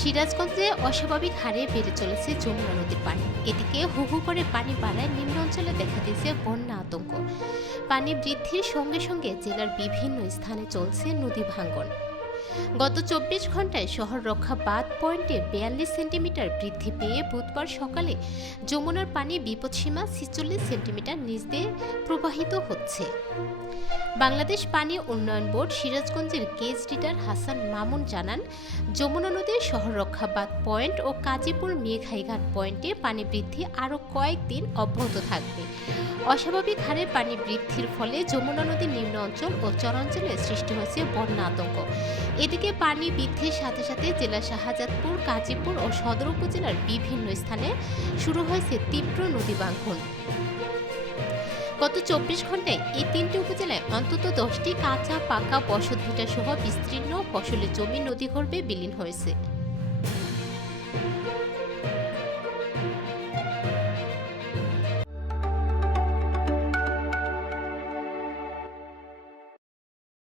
সিরাজগঞ্জে অস্বাভাবিক হারে বেড়ে চলেছে যমুনা নদীর পানি। এদিকে হু হু করে পানি বাড়ায় নিম্ন অঞ্চলে দেখা দিয়েছে বন্যা আতঙ্ক। পানি বৃদ্ধির সঙ্গে সঙ্গে জেলার বিভিন্ন স্থানে চলছে নদী ভাঙ্গন। গত ২৪ ঘন্টায় শহর রক্ষা বাঁধ পয়েন্টে ৪২ সেন্টিমিটার বৃদ্ধি পেয়ে বুধবার সকালে যমুনার পানি বিপদসীমা ৪৬ সেন্টিমিটার নিচ দিয়ে প্রবাহিত হচ্ছে। বাংলাদেশ পানি উন্নয়ন বোর্ড সিরাজগঞ্জের গেজ রিডার হাসান মামুন জানান, যমুনা নদীর শহর রক্ষা বাঁধ পয়েন্ট ও কাজীপুর মেঘাইঘাট পয়েন্টে পানি বৃদ্ধি আরও কয়েকদিন অব্যাহত থাকবে। অস্বাভাবিক হারে পানি বৃদ্ধির ফলে যমুনা নদীর নিম্ন অঞ্চল ও চরাঞ্চলে সৃষ্টি হয়েছে বন্যা আতঙ্ক। এদিকে পানি বৃদ্ধির সাথে সাথে জেলা শাহজাদপুর, কাজীপুর ও সদর উপজেলার বিভিন্ন স্থানে শুরু হয়েছে তীব্র নদী ভাঙ্গন। গত ২৪ ঘন্টায় এই ৩টি উপজেলায় অন্তত ১০টি কাঁচা পাকা বসতভিটা সহ বিস্তীর্ণ ফসলের জমি নদীগর্ভে বিলীন হয়েছে।